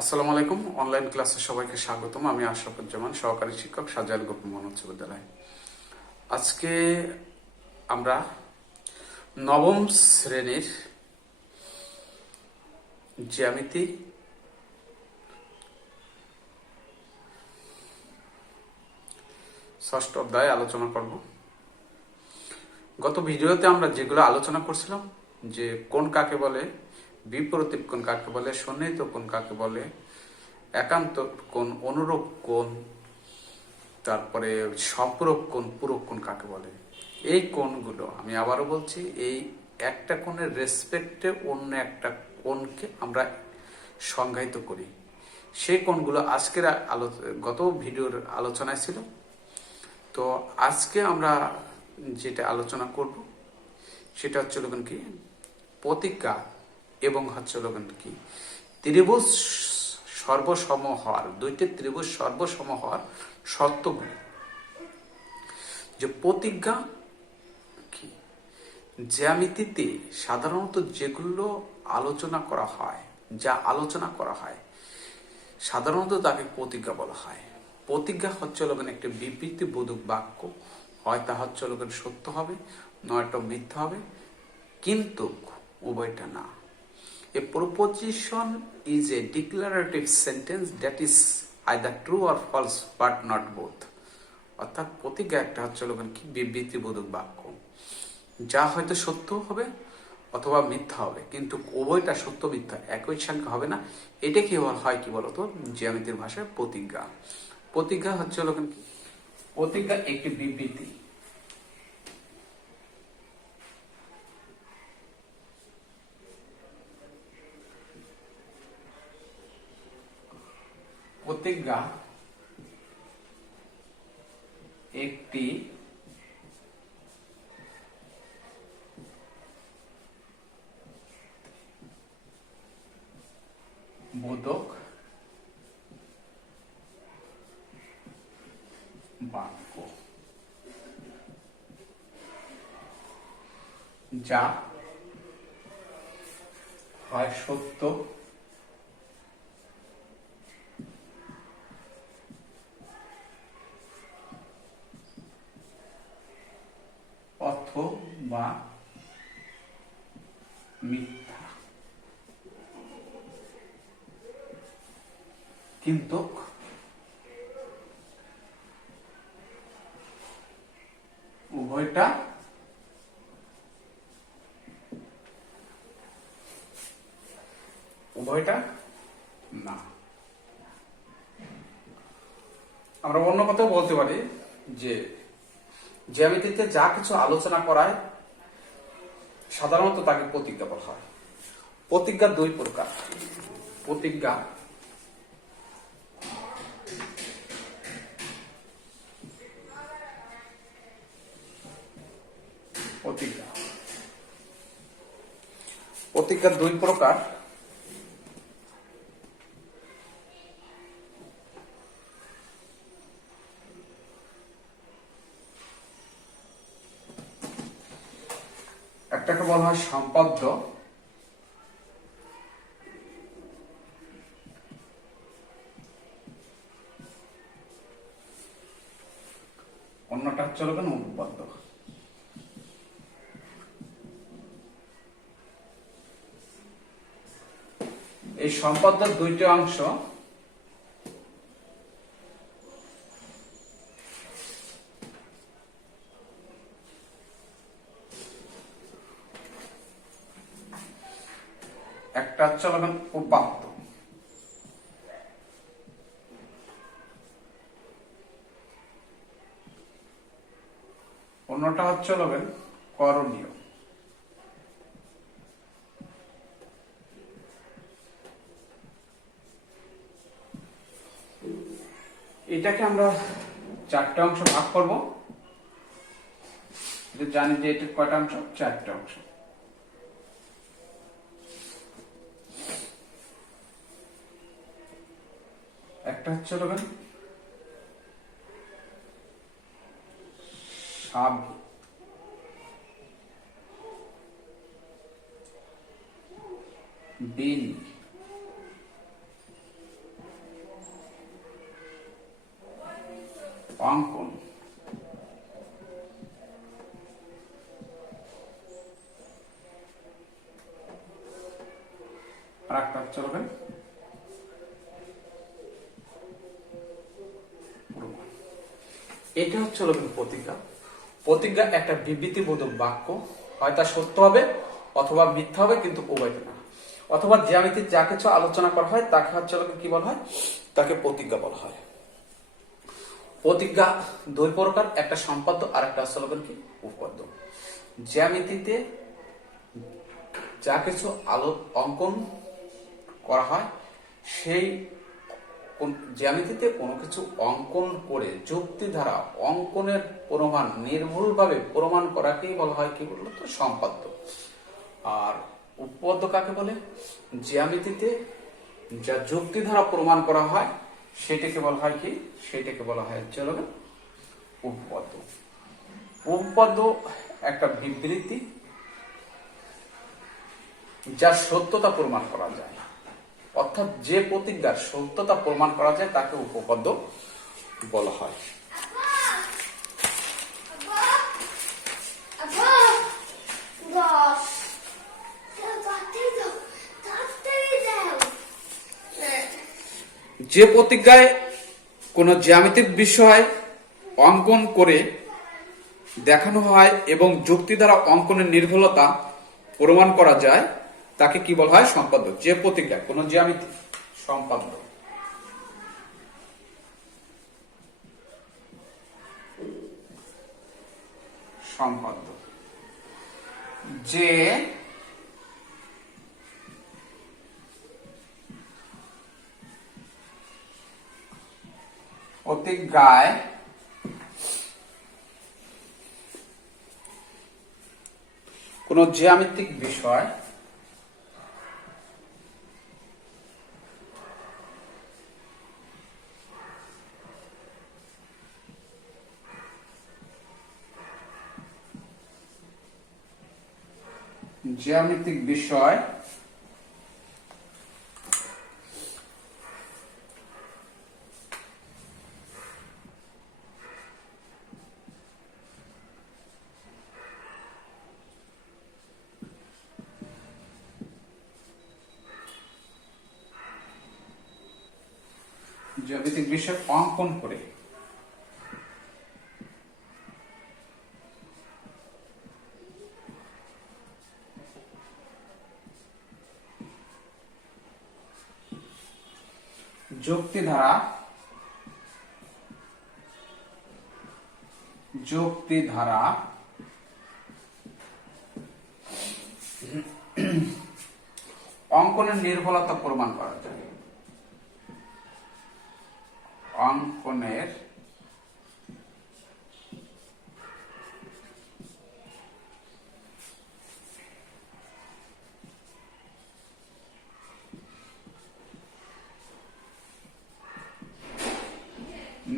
আসসালামু আলাইকুম। অনলাইন ক্লাসে সবাইকে স্বাগতম। আমি আশরাফুজ্জামান, সহকারী শিক্ষক, শাহজালাল গোপীনাথ উচ্চ বিদ্যালয়। আজকে আমরা নবম শ্রেণীর জ্যামিতি ষষ্ঠ অধ্যায় আলোচনা করব। গত ভিডিওতে আমরা যেগুলো আলোচনা করছিলাম, যে কোণ কাকে বলে, বিপরীত কোণ কাকে বলে, সন্নিহিত কোণ কাকে বলে, একান্ত কোণ, অনুরূপ কোণ, তারপরে সম্পূরক কোণ, পূরক কোণ কাকে বলে, এই কোণগুলো আমি আবারও বলছি, এই একটা কোণের রেসপেক্টে অন্য একটা কোণকে আমরা সংজ্ঞায়িত করি। সেই কোণগুলো আজকের গত ভিডিওর আলোচনায় ছিল। তো আজকে আমরা যেটা আলোচনা করব সেটা হচ্ছে লোকেন কি প্রতিজ্ঞা এবং হচ্ছে লোকেন কি ত্রিভুজ সর্বসম হওয়ার, দুইটি ত্রিভুজ সর্বসম হওয়ার শর্তগুলো। যে প্রতিজ্ঞা কি, জ্যামিতিতে সাধারণত যেগুলো আলোচনা করা হয়, সাধারণত তাকে প্রতিজ্ঞা বলা হয়। প্রতিজ্ঞা হচ্ছে লোকেন একটি বিবৃতিবোধক বাক্য, হয় তা হচ্ছে লোকেন সত্য হবে, নয়টা মিথ্যা হবে, কিন্তু উভয়টা না। A proposition is a declarative sentence that is either true or false but not both. অর্থাৎ প্রতিজ্ঞা একটা হচ্ছে লোকেন কি বিবৃতিবোধক বাক্য, যা হয়তো সত্য হবে অথবা মিথ্যা হবে, কিন্তু উভয়টা সত্য মিথ্যা একই সঙ্গে হবে না। এটা কি হয় কি বলতো, জ্যামিতির ভাষায় প্রতিজ্ঞা। প্রতিজ্ঞা হচ্ছে লোকেন কি, প্রতিজ্ঞা একটি বিবৃতি, প্রতিজ্ঞা একটি বোধক বাক্য, যা হয় সত্য অথবা মিথ্যা, কিন্তু উভয়টা না। আমরা অন্য কথাও বলতে পারি যে জ্যামিতিতে যা কিছু আলোচনা করায় সাধারণত তাকে প্রতিজ্ঞা বলা হয়। প্রতিজ্ঞা দুই প্রকার। প্রতিজ্ঞা প্রতিজ্ঞা দুই প্রকার। একটাকে বলা হয় সম্পাদ্য, অন্যটা হচ্ছে উপপাদ্য। এই সম্পাদ্যের দুইটি অংশ, একটা হচ্ছে উপাত্ত, অন্যটা হচ্ছে করণীয়। এটাকে আমরা চারটে অংশ ভাগ করব। জানি যে এটা কয়টা অংশ, চারটে অংশ। একটা হচ্ছে সাবলীল, অঙ্কন। আর একটা চলবে এটা হচ্ছে প্রতিজ্ঞা। প্রতিজ্ঞা একটা বিবৃতিবোধক বাক্য, হয় তা সত্য হবে অথবা মিথ্যা হবে, কিন্তু উভয়টা না। অথবা জ্যামিতির যা কিছু আলোচনা করা হয় তাকে হচ্ছে কি বলা হয়, তাকে প্রতিজ্ঞা বলা হয়। প্রতিজ্ঞা দুই প্রকার, একটা সম্পাদ্য আর একটা হচ্ছে কি উপপাদ্য। জ্যামিতিতে যা কিছু অঙ্কন করা হয়, সেই জ্যামিতিতে কোনো কিছু অঙ্কন করে যুক্তি দ্বারা অঙ্কনের প্রমাণ নির্ভুলভাবে প্রমাণ করাকেই বলা হয় কি বলতো সম্পাদ্য। আর উপপাদ্য কাকে বলে, জ্যামিতিতে যা যুক্তি দ্বারা প্রমাণ করা হয় সেটাকে বলা হয় কি, সেটাকে বলা হয় চলো উপপাদ্য। উপপাদ্য একটা বিবৃতি যার সত্যতা প্রমাণ করা যায়, অর্থাৎ যে প্রতিজ্ঞার সত্যতা প্রমাণ করা যায় তাকে উপপাদ্য বলা হয়। যে প্রতিজ্ঞায় কোন জ্যামিতিক বিষয় অঙ্কন করে দেখানো হয় এবং যুক্তি দ্বারা অঙ্কনের নির্ভুলতা প্রমাণ করা যায় তাকে কি বলা হয় সম্পাদ্য। যে প্রতিজ্ঞা কোন জ্যামিতি সম্পাদ্য। সম্পাদ্য যে প্রতিজ্ঞায় কোন জ্যামিতিক বিষয় জ্যামিতিক বিষয় জ্যামিতিক বিষয় অঙ্কন করে যুক্তি দ্বারা অঙ্কনের নির্ভুলতা প্রমাণ করা যায়। অঙ্কনের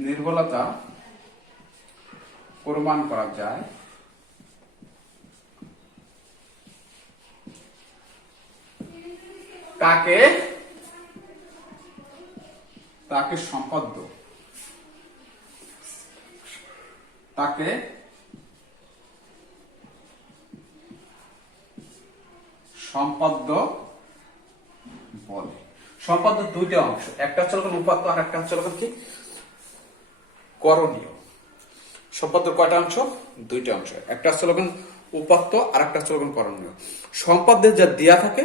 নির্ভুলতা প্রমাণ করা যায় তাকে সম্পাদ্য বলে। সম্পাদ্য দুইটা অংশ, একটা হচ্ছে উপাত্ত আর একটা হচ্ছে কি করণীয়। সম্পাদ্যের কয়টা অংশ? দুইটা অংশ, একটা হচ্ছে উপাত্ত আর একটা হচ্ছে করণীয়। সম্পাদ্যের যা দেয়া থাকে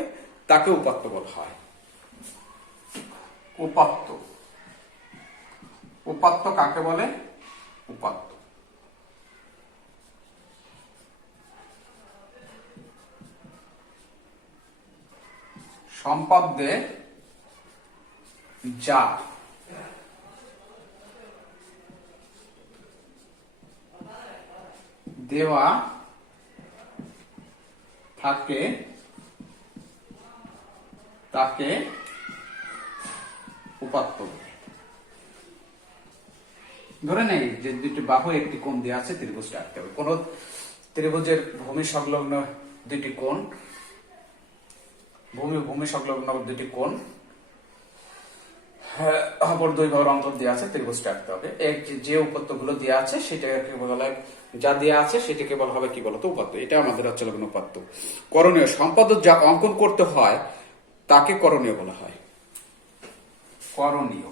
তাকে উপাত্ত বলা হয়। উপাত্ত, উপাত্ত কাকে বলে? উপাত্ত সম্পাদ্যে যা দেওয়া থাকে তাকে উপাত্ত। ধরে নেই যে দুটি বাহু একটি কোণ দেওয়া আছে, ত্রিভুজটা আঁকতে হবে। কোন ত্রিভুজের ভূমি সংলগ্ন দুটি কোণ, ভূমি সংলগ্ন দুটি কোণ অপর দুই বাহুর অন্তর দেওয়া আছে ত্রিভুজটা আঁকতে হবে। যে উপাত্তগুলো দেওয়া আছে সেটাকে বলা হয়, যা দেওয়া আছে সেটাকে বলা হবে কি বলতো উপাত্ত। এটা আমাদের হচ্ছে উপাত্ত। করণীয় সম্পাদ্য যা অঙ্কন করতে হয় তাকে করণীয় বলা হয়। করণীয়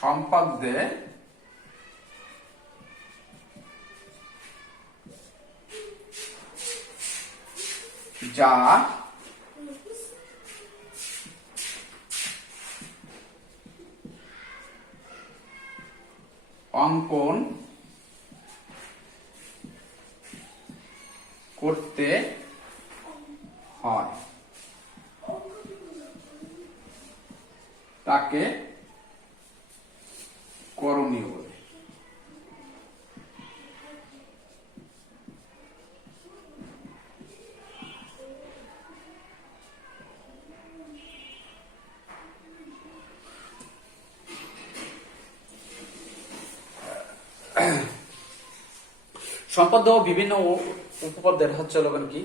সম্পাদ্যে যা অঙ্কন করতে হয় তাকে করণীয় বলে। সম্পাদ্য বিভিন্ন উপপাদ্যের হচ্ছে কি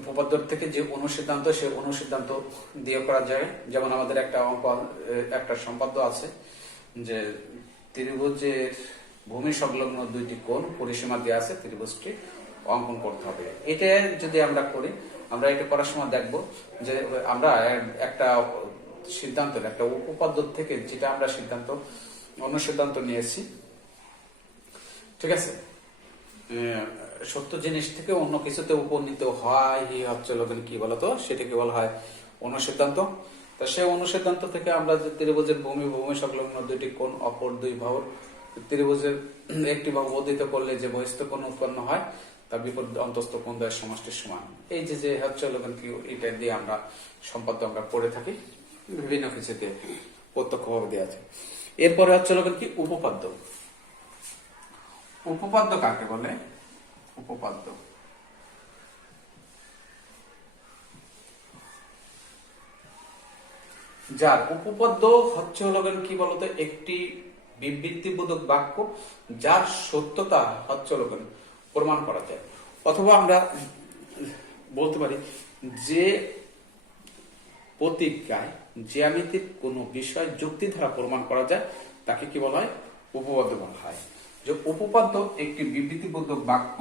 উপপাদ্যের থেকে যে অনুসিদ্ধান্ত সে অনুসিদ্ধান্ত দিয়ে করা যায়। যেমন আমাদের একটা একটা সম্পাদ্য আছে যে ত্রিভুজের ভূমি সংলগ্ন দুইটি কোণ পরিসীমা দেওয়া আছে, ত্রিভুজটি অঙ্কন করতে হবে। এটা যদি আমরা করি, আমরা এটা করার সময় দেখব যে আমরা একটা সিদ্ধান্তের একটা উপপাদ্য থেকে যেটা আমরা অনুসিদ্ধান্ত নিয়েছি, ঠিক আছে, সত্য জিনিস থেকে অন্য কিছুতে উপনীত হয় হচ্ছে কি বলতো, সেটাকে বলা হয় অনুসিদ্ধান্ত। তা সেই অনুসিদ্ধান্ত থেকে আমরা যে ত্রিভুজের ভূমি সংলগ্ন দুইটি কোণ অপর দুই বাহুর ত্রিভুজের একটি বাহু বর্ধিত করলে যে বহিস্থ কোণ উৎপন্ন হয় তা বিপরীত অন্তস্থ কোণ দ্বয়ের সমষ্টির সমান। এই যে হচ্ছে কি এটা দিয়ে আমরা সম্পাদ্য আমরা পড়ে থাকি বিভিন্ন কিছুতে প্রত্যক্ষভাবে দেওয়া আছে। এরপরে হচ্ছে কি উপপাদ্য। উপপাদ্য কাকে বলে? উপপাদ্য যার উপপাদ্য হচ্ছে কি বলতো একটি বিবৃতিবোধক বাক্য যার সত্যতা হচ্ছে প্রমাণ করা যায়, অথবা আমরা বলতে পারি যে প্রতিজ্ঞায় জ্যামিতিক কোন বিষয় যুক্তি দ্বারা প্রমাণ করা যায় তাকে কি বলা হয়? উপপাদ্য বলা হয়। যে উপপাদ্য একটি বিবৃতিবোধক বাক্য,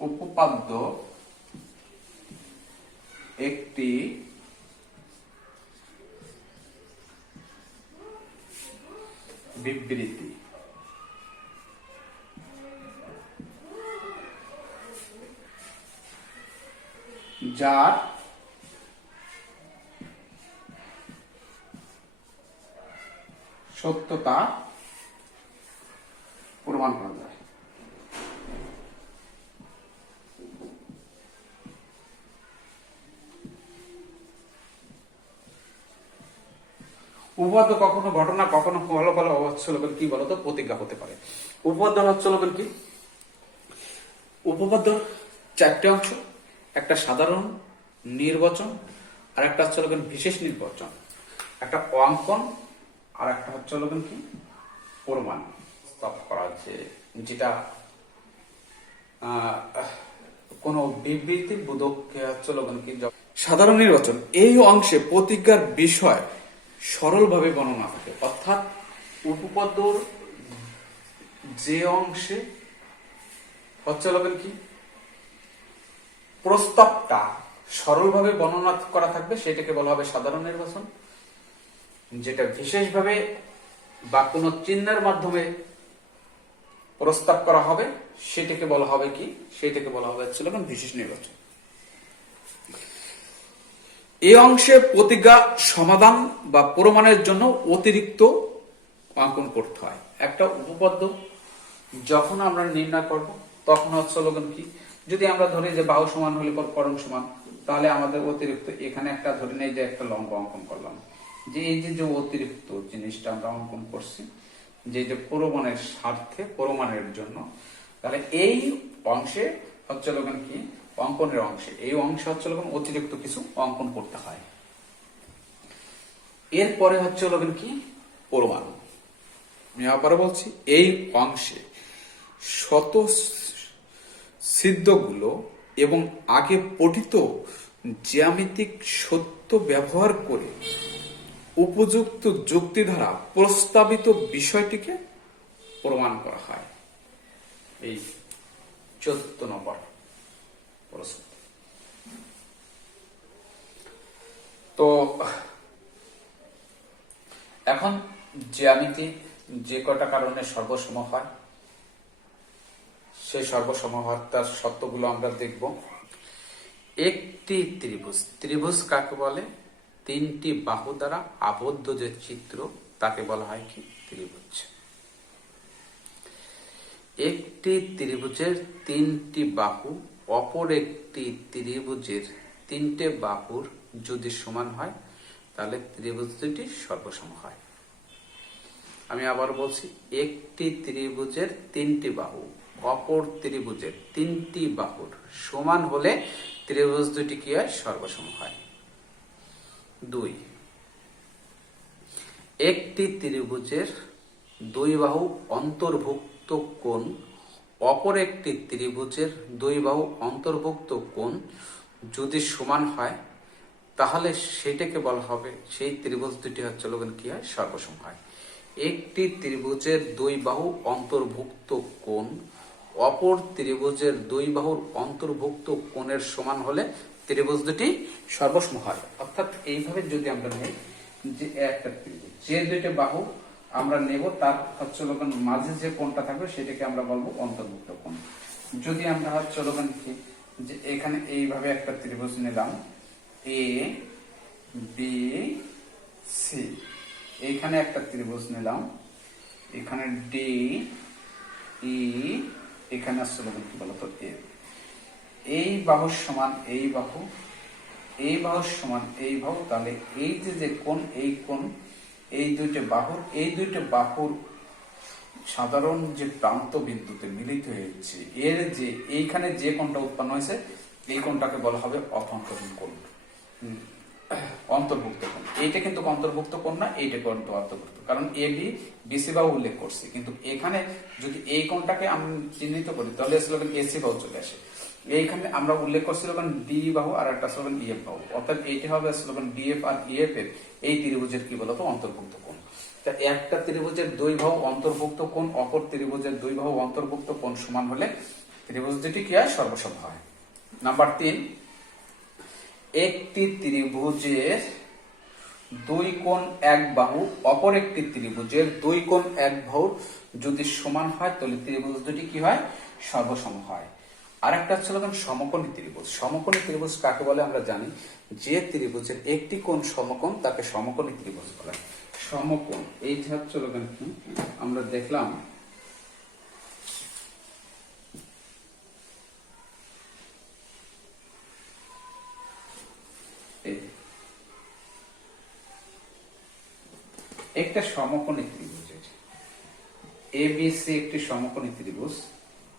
উপপাদ্য একটি বিবৃতি যার সত্যতা প্রমাণ করা যায়। উপপাদ্য কখনো ঘটনা কখনো ফলাফল কি বলতো প্রতিজ্ঞা হতে পারে। উপপাদ্য হচ্ছে কি উপপাদ্য চারটে অংশ, একটা সাধারণ নির্বাচন, আর একটা হচ্ছে বিশেষ নির্বাচন, একটা অঙ্কন, আর একটা হচ্ছে কি প্রমাণ স্থাপ করা, যেটা কোন বিবৃতি বোধককে হচ্ছে কি। সাধারণ নির্বাচন এই অংশে প্রতিজ্ঞার বিষয় সরলভাবে বর্ণনা থাকে, অর্থাৎ উপপাদ্যর যে অংশে হচ্ছে কি প্রস্তাবটা সরলভাবে বর্ণনা করা থাকবে সেটাকে বলা হবে সাধারণ নির্বাচন। যেটা বিশেষভাবে বা কোন চিহ্নের মাধ্যমে প্রস্তাব করা হবে সেটাকে বলা হবে কি, সেটাকে বলা হবে বিশেষ নির্বাচন। এই অংশে প্রতিজ্ঞা সমাধান বা প্রমাণের জন্য অতিরিক্ত অঙ্কন করতে হয়। একটা উপপাদ্য যখন আমরা নির্ণয় করব তখন হচ্ছে কি, যদি আমরা ধরি যে বাহু সমান হলে পর করণ সমান, তাহলে আমাদের অতিরিক্ত এখানে একটা ধরে নেই যে একটা লম্ব অঙ্কন করলাম, যে এই যে অতিরিক্ত জিনিসটা আমরা অঙ্কন করছি যে প্রমাণের স্বার্থে প্রমাণের জন্য, তাহলে এই অংশে হচ্ছে কি অঙ্কনের অংশে এই অংশে হচ্ছে অতিরিক্ত কিছু অঙ্কন করতে হয়। এরপরে হচ্ছে কি প্রমাণ। আমি আবার বলছি, এই অংশে স্বতঃসিদ্ধগুলো এবং আগে পঠিত জ্যামিতিক সত্য ব্যবহার করে উপযুক্ত যুক্তি দ্বারা প্রস্তাবিত বিষয়টিকে প্রমাণ করা হয়। এই 14 নম্বর প্রশ্ন। তো এখন জ্যামিতি যে কটা কারণে সর্বসম হয়, সেই সর্বসম হওয়ার তার সত্যগুলো আমরা দেখব। একটি ত্রিভুজ কাকে বলে? তিনটি বাহু দ্বারা আবদ্ধ যে চিত্র তাকে বলা হয় কি? ত্রিভুজ। একটি ত্রিভুজের তিনটি বাহু অপর একটি ত্রিভুজের তিনটে বাহুর যদি সমান হয় তাহলে ত্রিভুজ দুটি সর্বসম হয়। আমি আবার বলছি, একটি ত্রিভুজের তিনটি বাহু অপর ত্রিভুজের তিনটি বাহুর সমান হলে ত্রিভুজ দুটি কি হয়? সর্বসম হয়। 2, একটি ত্রিভুজের দুই বাহু অন্তর্ভুক্ত কোণ অপর একটি ত্রিভুজের দুই বাহু অন্তর্ভুক্ত কোণ যদি সমান হয় তাহলে সেটাকে বলা হবে, সেই ত্রিভুজ দুটি হচ্ছে কি হয়? সর্বসম হয়। একটি ত্রিভুজের দুই বাহু অন্তর্ভুক্ত কোণ অপর ত্রিভুজের দুই বাহুর অন্তর্ভুক্ত কোণের সমান হলে ত্রিভুজ দুটি সর্বসম হয়। অর্থাৎ এইভাবে যদি আমরা নেই যে একটা ত্রিভুজ, যে দুইটা বাহু আমরা নেব তার হচ্ছে মাঝে যে কোণটা থাকবে সেটাকে আমরা বলবো অন্তর্ভুক্ত কোণ। যদি আমরা হচ্ছে কি যে এখানে এইভাবে একটা ত্রিভুজ নিলাম এ বি সি, এইখানে একটা ত্রিভুজ নিলাম, এখানে ডি ই, এখানে আসলে কি বলতো এ, এই বাহুর সমান এই বাহু, এই বাহুর সমান এই বাহু, তাহলে এই যে কোণ, এই কোণ এই দুইটা বাহুর সাধারণ যে প্রান্ত বিন্দুতে মিলিত হয়েছে, এর যে এইখানে যে কোণটা উৎপন্ন হয়েছে এই কোণটাকে বলা হবে অভ্যন্তরীণ কোণ, অন্তর্ভুক্ত কোণ। এইটা কিন্তু অন্তর্ভুক্ত কোণ না, এইটা কিন্তু অন্তর্ভুক্ত, কারণ এ বি বিসি বাহু উল্লেখ করছি, কিন্তু এখানে যদি এই কোণটাকে আমি চিহ্নিত করি তাহলে এসি বাহু চলে আসে। এইখানে আমরা উল্লেখ করছিল ডি বাহু আর একটা ইএফ বাহু, অর্থাৎ এইটা হবে ডিএফ আর ইএফ এর এই ত্রিভুজের কি বলতো অন্তর্ভুক্ত কোণ। তা একটা ত্রিভুজের দুই বাহু অন্তর্ভুক্ত কোণ অপর ত্রিভুজের দুই বাহু অন্তর্ভুক্ত কোণ সমান হলে ত্রিভুজ দুটি কি হয়? সর্বসম হয়। নাম্বার 3, একটি ত্রিভুজের দুই কোণ এক বাহু অপর একটি ত্রিভুজের দুই কোণ এক বাহু যদি সমান হয় তাহলে ত্রিভুজ দুটি কি হয়? সর্বসম হয়। আর একটা হচ্ছে সমকোণী ত্রিভুজ। সমকোণী ত্রিভুজ কাকে বলে আমরা জানি, যে ত্রিভুজের একটি কোণ সমকোণ তাকে সমকোণী ত্রিভুজ বলে। সমকোণ এই যে হচ্ছে কি আমরা দেখলাম একটা সমকোণী ত্রিভুজের এবিসি একটি সমকোণী ত্রিভুজ,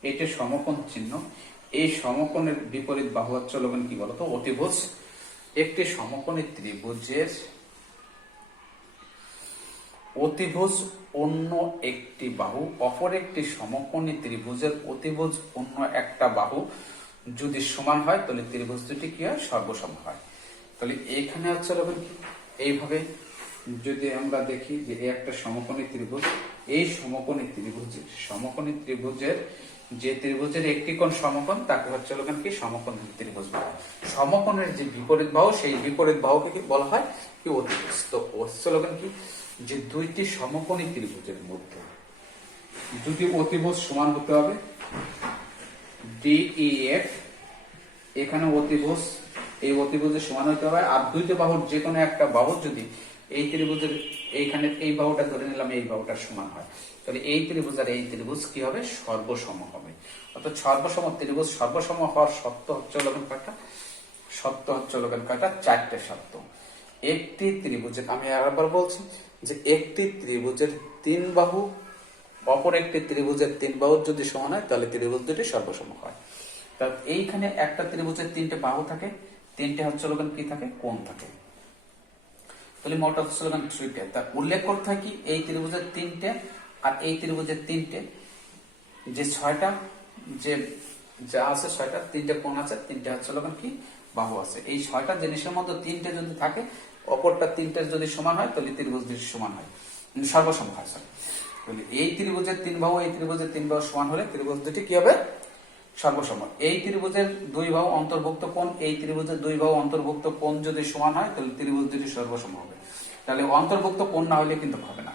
এটা সমকোণ চিহ্ন, এই সমকোণের বিপরীত বাহু হচ্ছে কি বলতো অতিভুজ। একটি সমকোণী ত্রিভুজের অতিভুজ অন্য একটি বাহু অপর একটি সমকোণী ত্রিভুজের অতিভুজ অন্য একটা বাহু যদি সমান হয় তাহলে ত্রিভুজ দুটি কি হয়? সর্বসম হয়। তাহলে এখানে হচ্ছে এইভাবে যদি আমরা দেখি যে একটা সমকোণী ত্রিভুজ, এই সমকোণী ত্রিভুজের যে ত্রিভুজের একটি কোণ সমকোণ তাকে হচ্ছে কি সমকোণ ত্রিভুজ বলা হয়। সমকোণের যে বিপরীত বাহু সেই বিপরীত বাহুকে কি বলা হয়? কি অতিভুজ। তো হচ্ছে কি যে দুইটি সমকোণী ত্রিভুজের মধ্যে যদি অতিভুজ সমান হতে হবে, ডিইএফ এখানে অতিভুজ, এই অতিভুজের সমান হতে হবে, আর দুইটি বাহুর যে কোনো একটা বাহু যদি এই ত্রিভুজের এইখানে এই বাহুটা ধরে নিলাম এই বাহুটার সমান হয় তাহলে এই ত্রিভুজ আর এই ত্রিভুজ কি হবে? সর্বসম হবে। অর্থাৎ সর্বসম ত্রিভুজ সর্বসম হওয়ার সত্য হচ্ছে কয়টা? সত্য হচ্ছে কয়টা? 4টে সত্য। একটি ত্রিভুজের, আমি আরেকবার বলছি যে একটি ত্রিভুজের তিন বাহু অপর একটি ত্রিভুজের তিন বাহু যদি সমান হয় তাহলে ত্রিভুজ দুটি সর্বসম হয়। তাহলে এইখানে একটা ত্রিভুজের তিনটে বাহু থাকে, তিনটে হচ্ছে কি থাকে? কোণ থাকে। তাহলে মোট হচ্ছে 3টে। তা উল্লেখ করতে হয় কি এই ত্রিভুজের তিনটে আর এই ত্রিভুজের তিনটে, যে ছয়টা যে যা আছে ছয়টা, তিনটে কোণ আছে, তিনটে হচ্ছে কি বাহু আছে। এই ছয়টা জিনিসের মধ্যে তিনটে যদি থাকে, অপরটা তিনটে যদি সমান হয়, তাহলে ত্রিভুজ দুটি সমান হয়, সর্বসম হয়। এই ত্রিভুজের তিন বাহু এই ত্রিভুজের তিন বাহু সমান হলে ত্রিভুজ দুটি কি হবে? সর্বসম। এই ত্রিভুজের দুই বাহু অন্তর্ভুক্ত কোণ এই ত্রিভুজের দুই বাহু অন্তর্ভুক্ত কোণ যদি সমান হয়, তাহলে ত্রিভুজ দুটি সর্বসম হবে। তাহলে অন্তর্ভুক্ত কোণ না হলে কিন্তু হবে না।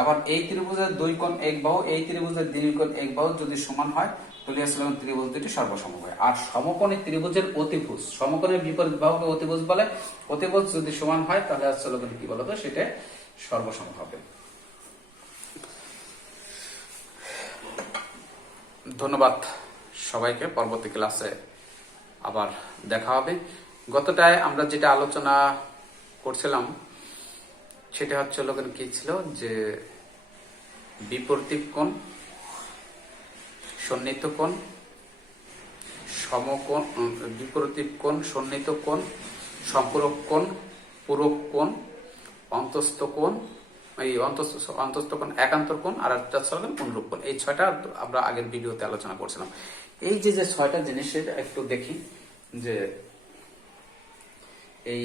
আবার এই ত্রিভুজের দুই কোণ এক বাহু এই ত্রিভুজের দুই কোণ এক বাহু যদি সমান হয়, তাহলে আসলে ত্রিভুজ দুটি সর্বসম হয়। আর সমকোণী ত্রিভুজের অতিভুজ, সমকোণের বিপরীত বাহুকে অতিভুজ বলে। অতিভুজ যদি সমান হয়, তাহলে আসলে কি বলতো, সেটা সর্বসম হবে। ধন্যবাদ সবাইকে। পরবর্তী ক্লাসে আবার দেখা হবে। গতটায় আমরা যেটা আলোচনা করছিলাম সেটা হচ্ছে কি ছিল, যে বিপরীত কোণ, সন্নিহিত কোণ, সমকোণ, বিপরীত কোণ, সন্নিহিত কোণ, সম্পূরক কোণ, পূরক কোণ, অন্তস্থ কোণ, এই অন্তস্থ কোণ, একান্তর কোণ, আর একটা অনুরূপ কোণ। এই ছয়টা আমরা আগের ভিডিওতে আলোচনা করছিলাম। এই যে ছয়টা জিনিসের একটু দেখি, যে এই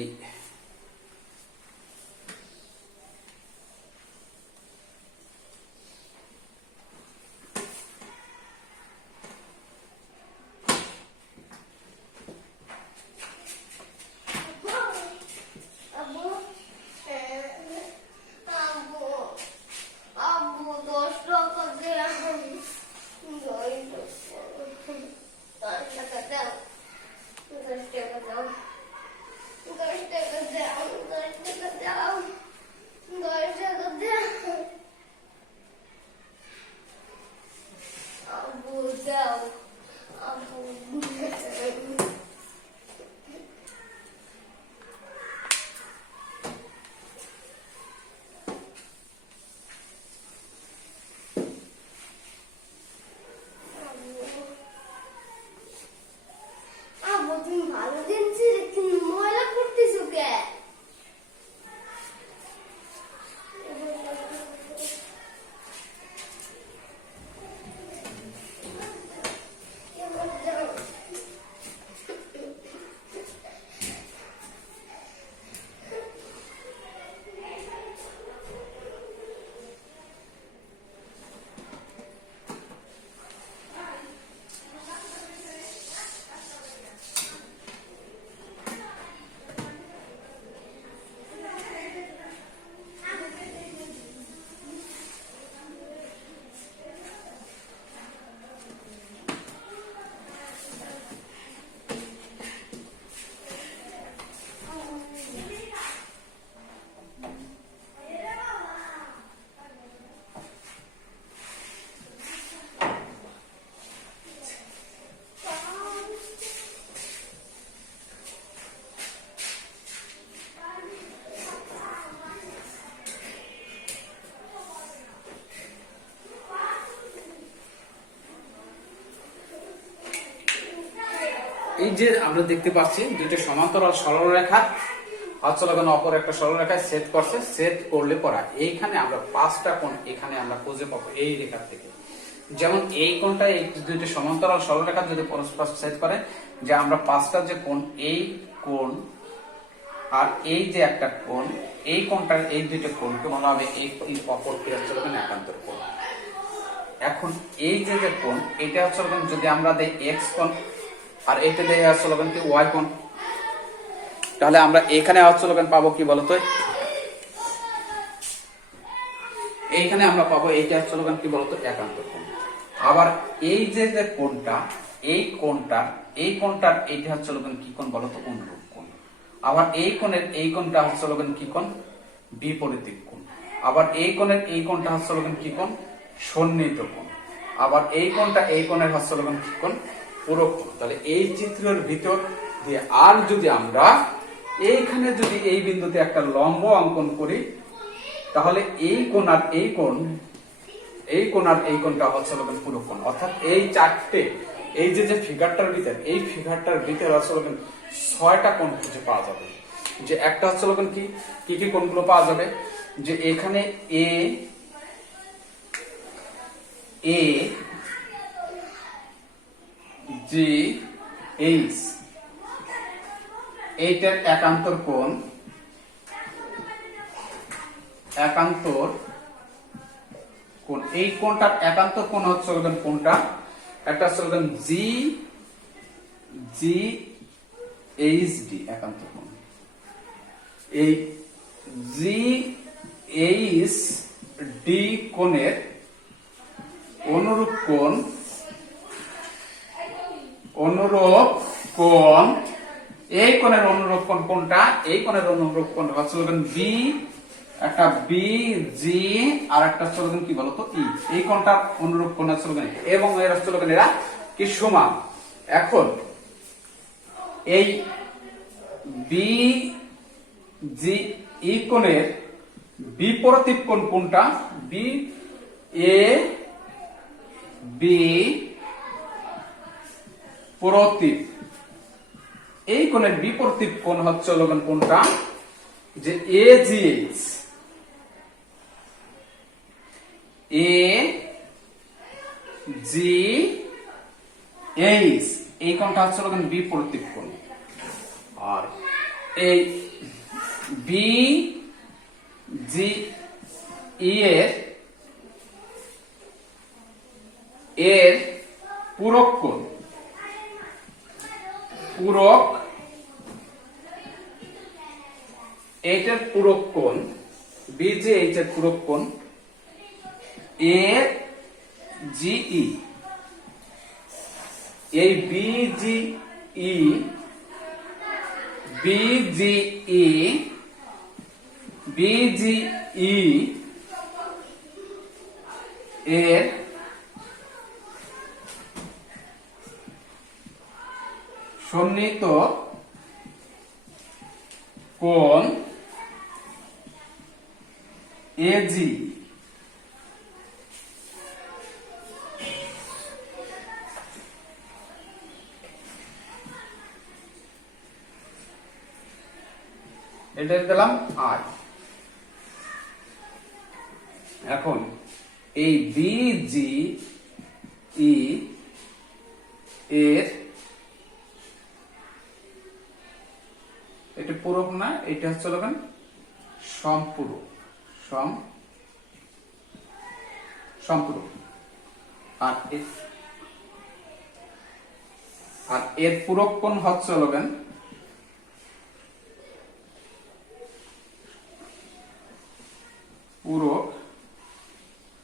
এই যে আমরা দেখতে পাচ্ছি দুইটা সমান্তরাল সরলরেখা অপর একটা সরলরেখায় সেট করছে। সেট করলে পরা এইখানে আমরা পাঁচটা কোণ এখানে আমরা খুঁজে পাবো এই রেখা থেকে। যেমন এই কোণটা, এই দুইটা সমান্তরাল সরলরেখা যদি পরস্পর সেট করে, যে আমরা পাঁচটা যে কোণ, এই কোণ আর এই যে একটা কোণ, এই কোণটার এই দুইটা কোণকে বলা হবে এই অপরটি হচ্ছে একান্তর কোণ। এখন এই যে কোণ, এটা হচ্ছে যদি আমরা দেই এক্স কোণ আর এইটা দেয় হচ্ছে কি ওয়াই কোণ, তাহলে আমরা এখানে হচ্ছে পাবো কি বলতো, এইখানে আমরা পাবো এইটা হচ্ছে কি বলতো একান্তর কোণ। আবার এই যে কোণটা, এই কোণটার এইটা হচ্ছে কি কোণ বলতো, অনুরূপ কোণ। আবার এই কোণের এই কোণটা হচ্ছে কি কোণ, বিপরীত কোণ। আবার এই কোণটা হচ্ছে কি কোণ, সন্নিহিত কোণ। আবার এই কোণের হচ্ছে কি কোণ, পূরক কোণ। তাহলে এই চিত্রের ভিতর দিয়ে আর যদি আমরা এইখানে যদি এই বিন্দুতে একটা লম্ব অঙ্কন করি, তাহলে এই কোণ আর এই কোণ, এই কোণ আর এই কোণটা হচ্ছে পূরক কোণ। অর্থাৎ এই চারটে, এই যে ফিগারটার ভিতর, এই ফিগারটার ভিতর হচ্ছে ছয়টা কোণ খুঁজে পাওয়া যাবে। যে একটা হচ্ছে কি কি কোণগুলো পাওয়া যাবে, যে এখানে এ জি এইচ, এইটার একান্তর কোণ, এই কোণটার একান্তর কোণ হচ্ছে কোনটা, একটা হচ্ছে জি এইচ ডি একান্তর কোণ। এই জি এইচ ডি কোণের অনুরূপ কোণ এই কোণের অনুরূপ কোণ কোনটা, এই কোণের অনুরূপ কোণ হচ্ছে বি, একটা বি জি আর একটা হচ্ছে কি বলতো ই, এই কোণটা অনুরূপ কোণ হচ্ছে এবং এরা হচ্ছে এরা কি সমান। এখন এই বি জি ই কোণের বিপরীত কোণ কোনটা, বি এ বি প্রতীক, এই কোণের বিপরীত কোণ হচ্ছে কোনটা, যে এ জি এইচ, এ জি এইচ, এই কোণটা হচ্ছে বিপরীত কোণ। আর এই বি জি ই এর পূরক কোণ, এইটার পূরক কোণ, বিজে এইটার পূরক কোণ এ জি ই, এই বিজিই এর সন্নিহিত কোণ এজি, এটা দিলাম আর। এখন এই বিজি ই এর, এটা পূরক না, এটা হচ্ছে সম্পূরক, সম্পূরক। আর এর পূরক কোণ হচ্ছে পূরক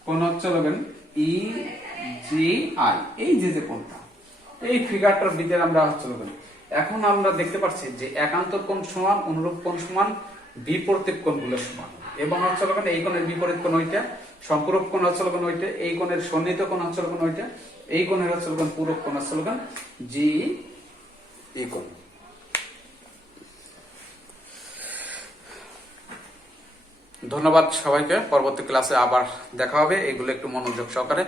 কোণ হচ্ছে ই জি আই, এই যে কোণটা, এই ফিগারটার ভিতরে আমরা হচ্ছে এখন আমরা দেখতে পাচ্ছি যে একান্তর কোণ সমান, অনুরূপ কোণ সমান, বিপরীত কোণগুলো সমান, এবং হচ্ছে এই কোণের বিপরীত কোণ ওইটা, সম্পূরক কোণ হচ্ছে ওইটা, এই কোণের সন্নিহিত কোণ হচ্ছে ওইটা, এই কোণের হচ্ছে পূরক কোণ হচ্ছে জি ই কোণ। ধন্যবাদ সবাইকে, পরবর্তী ক্লাসে আবার দেখা হবে। এগুলো একটু মনোযোগ সহকারে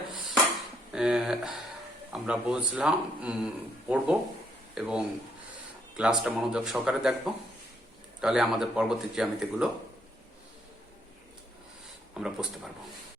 আমরা বুঝলাম, পড়বো এবং ক্লাসটা মনোযোগ সহকারে দেখবো, তাহলে আমাদের পরবর্তী জ্যামিতিগুলো আমরা বুঝতে পারবো।